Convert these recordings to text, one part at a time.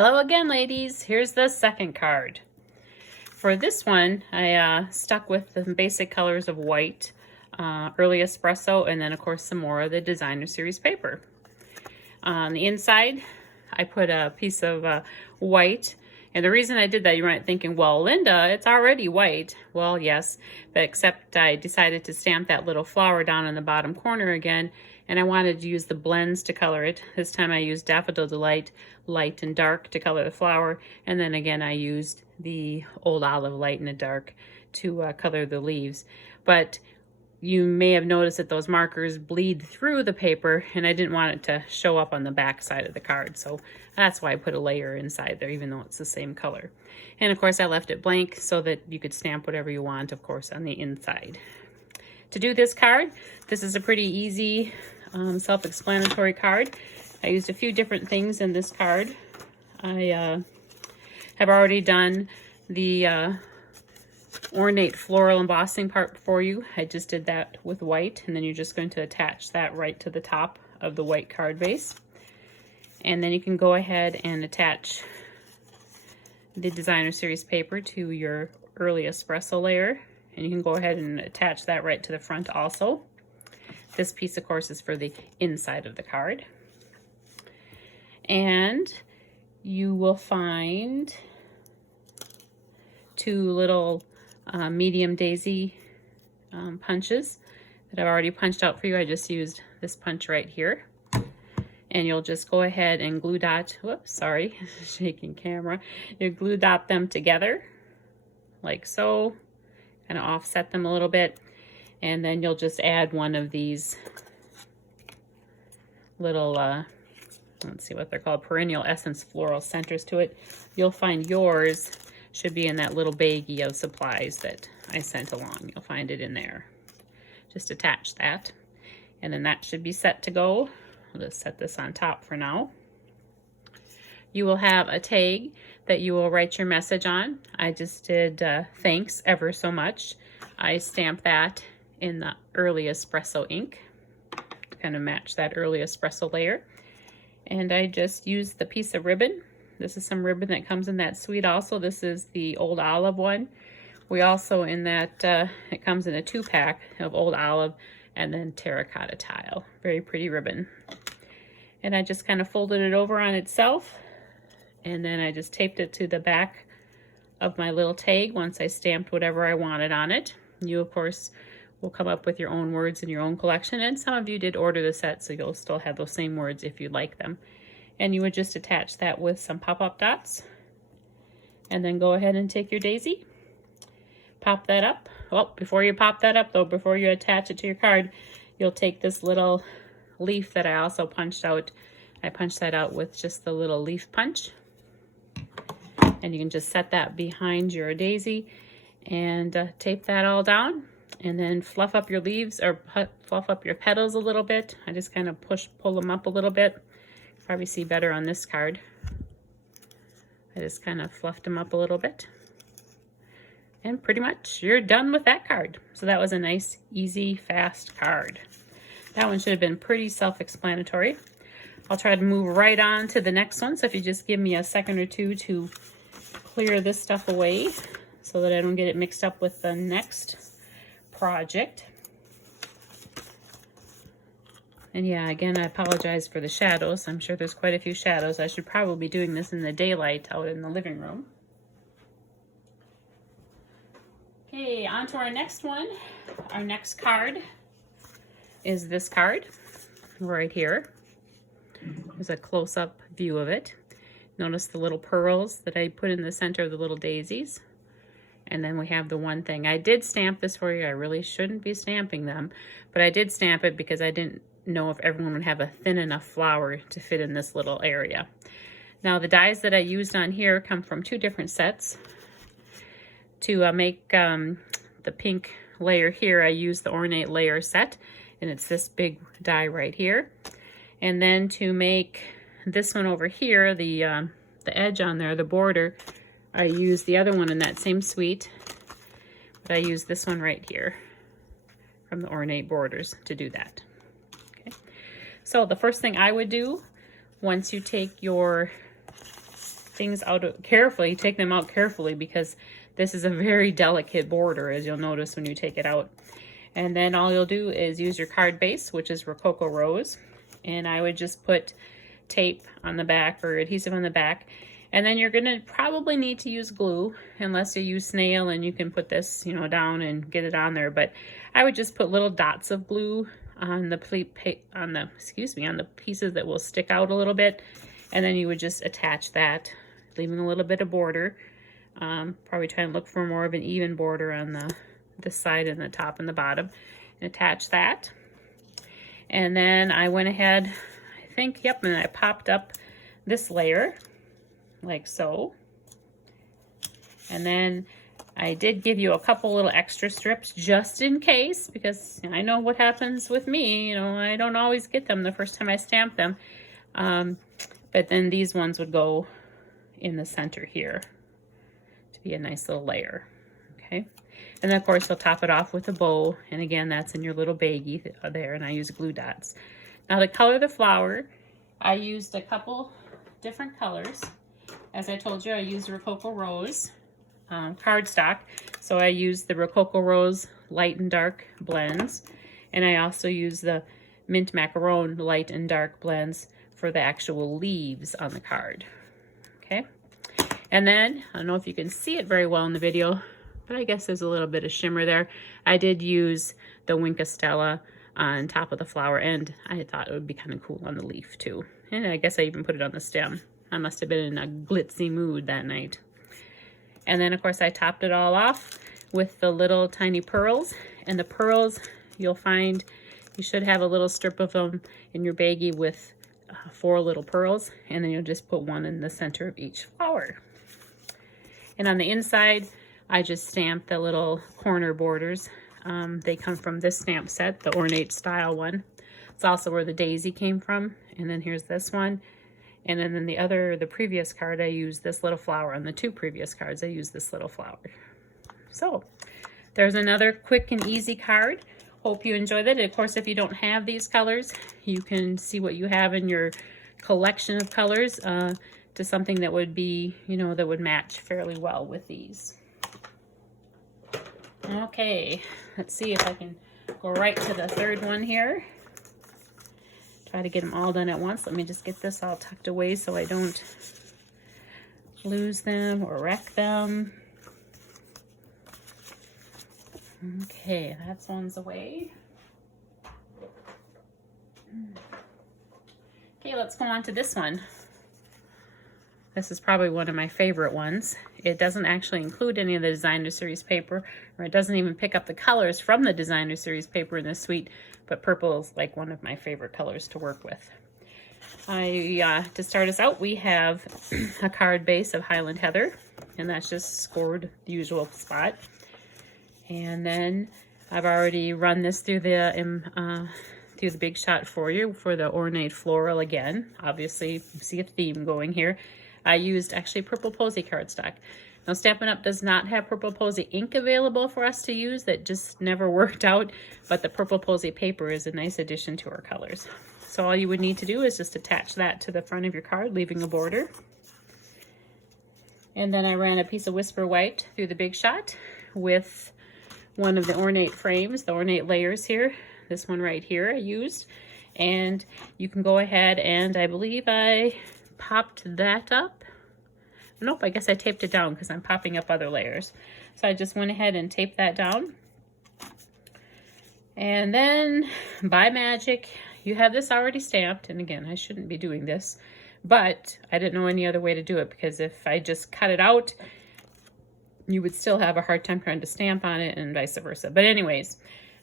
Hello again, ladies. Here's the second card. For this one, I stuck with the basic colors of white, early espresso, and then of course some more of the designer series paper. On the inside, I put a piece of white. And the reason I did that, you might be thinking, well, Linda, it's already white. Well, yes, but except I decided to stamp that little flower down in the bottom corner again, and I wanted to use the blends to color it. This time I used Daffodil Delight light and dark to color the flower, and then again I used the Old Olive light and the dark to color the leaves. But you may have noticed that those markers bleed through the paper, and I didn't want it to show up on the back side of the card, so that's why I put a layer inside there, even though it's the same color. And of course I left it blank so that you could stamp whatever you want, of course, on the inside. To do this card, this is a pretty easy self-explanatory card. I used a few different things in this card. I have already done the ornate floral embossing part for you. I just did that with white, and then you're just going to attach that right to the top of the white card base. And then you can go ahead and attach the designer series paper to your early espresso layer, and you can go ahead and attach that right to the front also. This piece, of course, is for the inside of the card. And you will find two little medium daisy punches that I've already punched out for you. I just used this punch right here. And you'll just go ahead and glue dot, whoops, sorry, shaking camera. You glue dot them together like so, kind of offset them a little bit. And then you'll just add one of these little, let's see what they're called, Perennial Essence Floral Centers to it. You'll find yours should be in that little baggie of supplies that I sent along. You'll find it in there. Just attach that. And then that should be set to go. I'll just set this on top for now. You will have a tag that you will write your message on. I just did thanks ever so much. I stamped that in the early espresso ink to kind of match that early espresso layer. And I just used the piece of ribbon. This is some ribbon that comes in that suite also. This is the Old Olive one. We also in that, it comes in a 2-pack of Old Olive and then terracotta tile. Very pretty ribbon. And I just kind of folded it over on itself, and then I just taped it to the back of my little tag once I stamped whatever I wanted on it. You, of course, will come up with your own words in your own collection, and some of you did order the set, so you'll still have those same words if you like them. And you would just attach that with some pop-up dots, and then go ahead and take your daisy, pop that up. Well, before you pop that up though, before you attach it to your card, you'll take this little leaf that I also punched out. I punched that out with just the little leaf punch, and you can just set that behind your daisy and tape that all down, and then fluff up your leaves or fluff up your petals a little bit. I just kind of pull them up a little bit. Probably see better on this card. I just kind of fluffed them up a little bit. And pretty much you're done with that card. So that was a nice, easy, fast card. That one should have been pretty self-explanatory. I'll try to move right on to the next one. So if you just give me a second or two to clear this stuff away so that I don't get it mixed up with the next project. And yeah, again, I apologize for the shadows. I'm sure there's quite a few shadows. I should probably be doing this in the daylight out in the living room. Okay, on to our next one. Our next card is this card right here. There's a close-up view of it. Notice the little pearls that I put in the center of the little daisies. And then we have the one thing. I did stamp this for you. I really shouldn't be stamping them, but I did stamp it because I didn't know if everyone would have a thin enough flower to fit in this little area. Now the dies that I used on here come from two different sets. To make the pink layer here, I used the Ornate Layer set, and it's this big die right here. And then to make this one over here, the edge on there, the border, I used the other one in that same suite, but I used this one right here from the Ornate Borders to do that. Okay. So the first thing I would do, once you take your things out carefully. Take them out carefully because this is a very delicate border, as you'll notice when you take it out. And then all you'll do is use your card base, which is Rococo Rose. And I would just put tape on the back or adhesive on the back. And then you're gonna probably need to use glue unless you use snail and you can put this, you know, down and get it on there. But I would just put little dots of glue on the pieces that will stick out a little bit. And then you would just attach that, leaving a little bit of border. Probably try and look for more of an even border on the side and the top and the bottom. And attach that. And then I went ahead, I think, yep, and I popped up this layer like so. And then I did give you a couple little extra strips just in case, because I know what happens with me. You know, I don't always get them the first time I stamp them. But then these ones would go in the center here to be a nice little layer. Okay. And then of course you'll top it off with a bow. And again, that's in your little baggie there. And I use glue dots. Now to color the flower, I used a couple different colors. As I told you, I used Rococo Rose cardstock. So I used the Rococo Rose light and dark blends. And I also used the Mint Macaron light and dark blends for the actual leaves on the card. Okay. And then, I don't know if you can see it very well in the video, but I guess there's a little bit of shimmer there. I did use the Wink of Stella on top of the flower, and I thought it would be kind of cool on the leaf too. And I guess I even put it on the stem. I must have been in a glitzy mood that night. And then of course I topped it all off with the little tiny pearls. And the pearls, you'll find you should have a little strip of them in your baggie with 4 little pearls. And then you'll just put one in the center of each flower. And on the inside, I just stamped the little corner borders. They come from this stamp set, the ornate style one. It's also where the daisy came from. And then here's this one. And then the previous card, I used this little flower. On the 2 previous cards, I used this little flower. So there's another quick and easy card. Hope you enjoyed it. Of course, if you don't have these colors, you can see what you have in your collection of colors to something that would be, you know, that would match fairly well with these. Okay, let's see if I can go right to the third one here. Try to get them all done at once. Let me just get this all tucked away so I don't lose them or wreck them. Okay, that's one's away. Okay, let's go on to this one. This is probably one of my favorite ones. It doesn't actually include any of the Designer Series paper, or it doesn't even pick up the colors from the Designer Series paper in this suite, but purple is like one of my favorite colors to work with. To start us out, we have a card base of Highland Heather, and that's just scored the usual spot. And then I've already run this through the Big Shot for you for the ornate floral again. Obviously, you see a theme going here. I used actually Purple Posy cardstock. Now Stampin' Up! Does not have Purple Posy ink available for us to use. That just never worked out, but the Purple Posy paper is a nice addition to our colors. So all you would need to do is just attach that to the front of your card, leaving a border. And then I ran a piece of Whisper White through the Big Shot with one of the ornate frames, the ornate layers here. This one right here I used. And you can go ahead and I believe I popped that up. Nope, I guess I taped it down because I'm popping up other layers. So I just went ahead and taped that down. And then, by magic, you have this already stamped. And again, I shouldn't be doing this, but I didn't know any other way to do it because if I just cut it out, you would still have a hard time trying to stamp on it and vice versa. But anyways,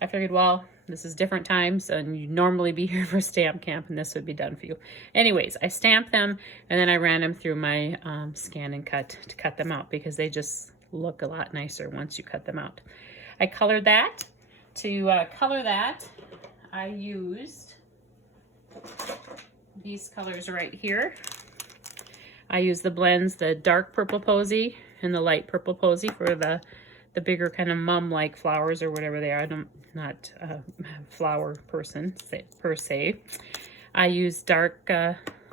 I figured, well, this is different times and you'd normally be here for stamp camp and this would be done for you. Anyways, I stamped them and then I ran them through my scan and cut to cut them out because they just look a lot nicer once you cut them out. I colored that. To color that, I used these colors right here. I used the blends, the dark Purple Posy and the light Purple Posy for the bigger kind of mum-like flowers or whatever they are. I'm not a flower person per se. I used dark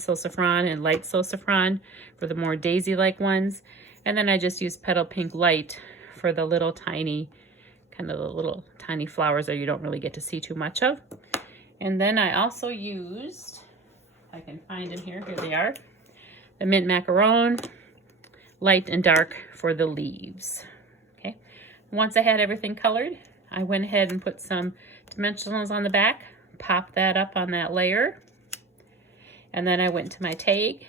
Saffron and light Saffron for the more daisy-like ones. And then I just use Petal Pink Light for the little tiny, kind of the little tiny flowers that you don't really get to see too much of. And then I also used, if I can find them here they are, the Mint Macaron, light and dark for the leaves. Okay, once I had everything colored, I went ahead and put some dimensionals on the back, popped that up on that layer, and then I went to my tag,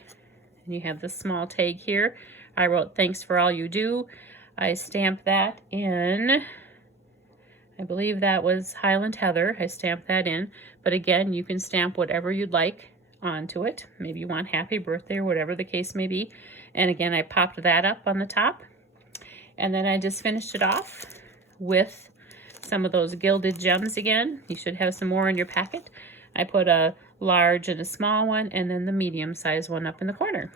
and you have this small tag here. I wrote, "Thanks for all you do." I stamped that in, I believe that was Highland Heather. I stamped that in, but again, you can stamp whatever you'd like onto it. Maybe you want happy birthday or whatever the case may be. And again, I popped that up on the top. And then I just finished it off with some of those gilded gems again. You should have some more in your packet. I put a large and a small one, and then the medium-sized one up in the corner.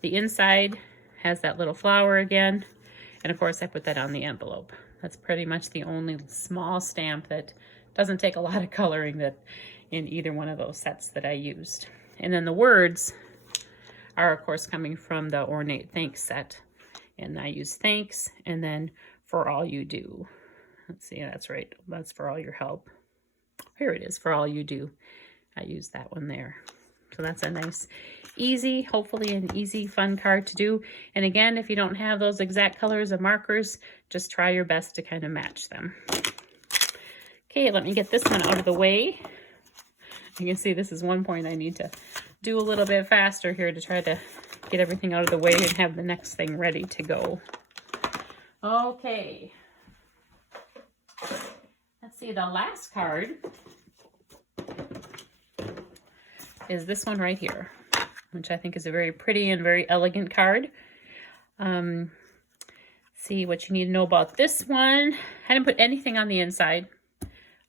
The inside has that little flower again, and of course I put that on the envelope. That's pretty much the only small stamp that doesn't take a lot of coloring that in either one of those sets that I used. And then the words are of course coming from the Ornate Thanks set. And I use thanks and then for all you do. Let's see, that's right. That's for all your help. Here it is, for all you do. I use that one there. So that's a nice, easy, hopefully an easy, fun card to do. And again, if you don't have those exact colors of markers, just try your best to kind of match them. Okay, let me get this one out of the way. You can see this is one point I need to do a little bit faster here to try to get everything out of the way and have the next thing ready to go. Okay. Let's see, the last card is this one right here, which I think is a very pretty and very elegant card. See what you need to know about this one. I didn't put anything on the inside.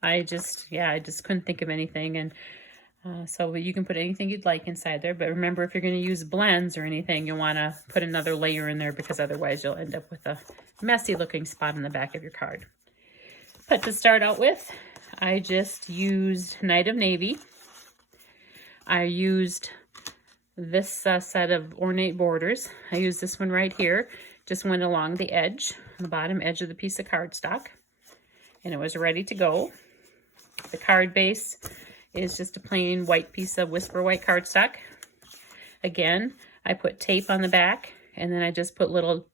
I just couldn't think of anything. And so you can put anything you'd like inside there. But remember, if you're going to use blends or anything, you want to put another layer in there because otherwise you'll end up with a messy looking spot in the back of your card. But to start out with, I just used Night of Navy. I used this set of ornate borders. I used this one right here. Just went along the edge, the bottom edge of the piece of cardstock. And it was ready to go. The card base is just a plain white piece of Whisper White cardstock. Again, I put tape on the back, and then I just put little,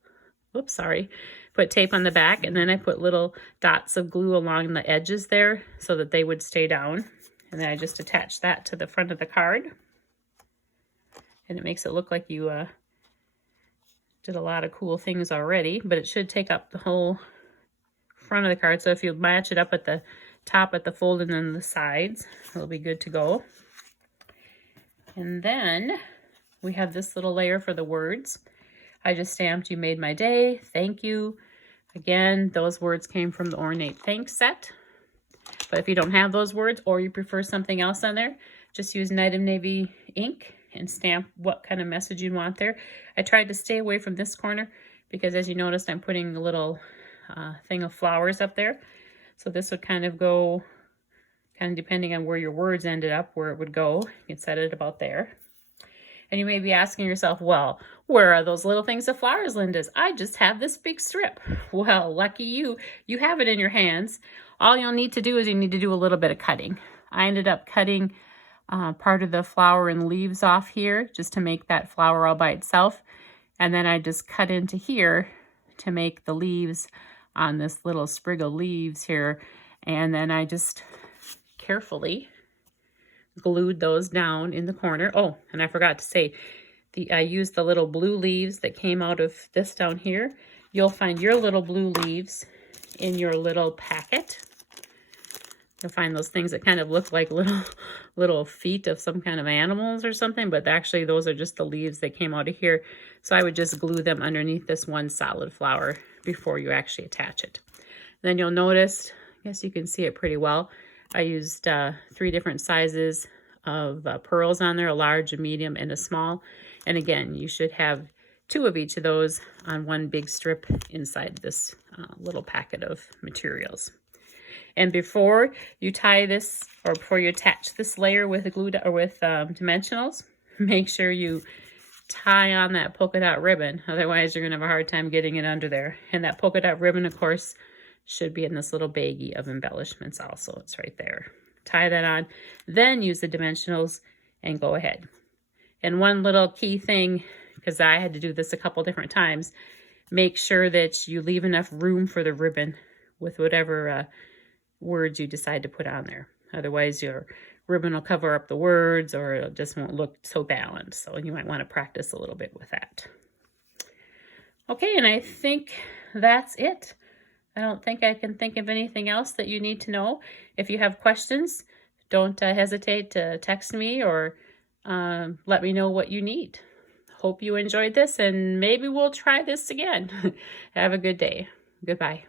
put tape on the back, and then I put little dots of glue along the edges there so that they would stay down. And then I just attach that to the front of the card. And it makes it look like you did a lot of cool things already, but it should take up the whole front of the card. So if you match it up at the top, at the fold, and then the sides, it'll be good to go. And then we have this little layer for the words. I just stamped "You made my day," "Thank you." Again, those words came from the Ornate Thanks set. But if you don't have those words or you prefer something else on there, just use Night of Navy ink and stamp what kind of message you want there. I tried to stay away from this corner because, as you noticed, I'm putting a little thing of flowers up there. So this would kind of go, kind of depending on where your words ended up, where it would go. You can set it about there. And you may be asking yourself, well, where are those little things of flowers, Linda's? I just have this big strip. Well, lucky you, you have it in your hands. All you'll need to do is you need to do a little bit of cutting. I ended up cutting part of the flower and leaves off here just to make that flower all by itself. And then I just cut into here to make the leaves on this little sprig of leaves here. And then I just carefully glued those down in the corner. Oh, and I forgot to say, I used the little blue leaves that came out of this down here. You'll find your little blue leaves in your little packet. You'll find those things that kind of look like little feet of some kind of animals or something, but actually those are just the leaves that came out of here. So I would just glue them underneath this one solid flower before you actually attach it. Then you'll notice, I guess you can see it pretty well, I used 3 different sizes of pearls on there, a large, a medium, and a small. And again, you should have 2 of each of those on one big strip inside this little packet of materials. And before you tie this, or before you attach this layer with glue or with dimensionals, make sure you tie on that polka dot ribbon. Otherwise, you're gonna have a hard time getting it under there. And that polka dot ribbon, of course, should be in this little baggie of embellishments also. It's right there. Tie that on, then use the dimensionals and go ahead. And one little key thing, because I had to do this a couple different times, make sure that you leave enough room for the ribbon with whatever words you decide to put on there. Otherwise, your ribbon will cover up the words, or it just won't look so balanced. So you might want to practice a little bit with that. Okay, and I think that's it. I don't think I can think of anything else that you need to know. If you have questions, don't hesitate to text me or let me know what you need. Hope you enjoyed this, and maybe we'll try this again. Have a good day. Goodbye.